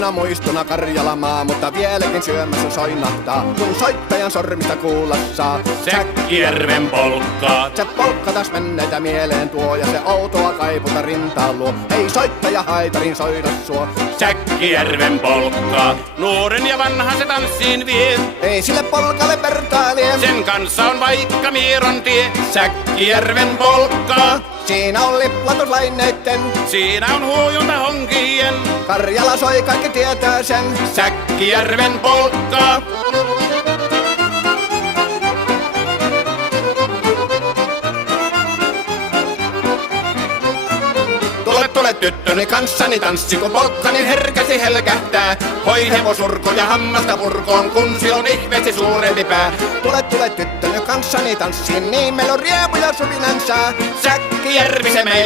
kauniina muistona Karjalamaa, mutta vieläkin syömässä soinahtaa, kun soittajan sormista kuulla saa. Säkkijärven polkkaa. Se polkka taas menneitä mieleen tuo, ja se outoa kaiputa rintaan luo. Ei soittaja haitarin soida suo. Säkkijärven polkkaa. Nuoren ja vanhan se tanssiin vie. Ei sille polkalle vertailie. Sen kanssa on vaikka Mieron tie. Säkkijärven polkkaa. Siinä on liplatuslaineitten, Siinä on huojunta honkien. Karjala soi, kaikki tietää sen. Säkkijärven polkkaa. Tule tyttöni kanssani tanssi, kun polkkani herkästi helkähtää. Hoi hevosurko ja hammasta purkoon, kun silloin ihmeesti suurempi pää. Tule tyttöni kanssani tanssiin, niin meillä on riemuja suvinansa. Säkkijärvi se meillä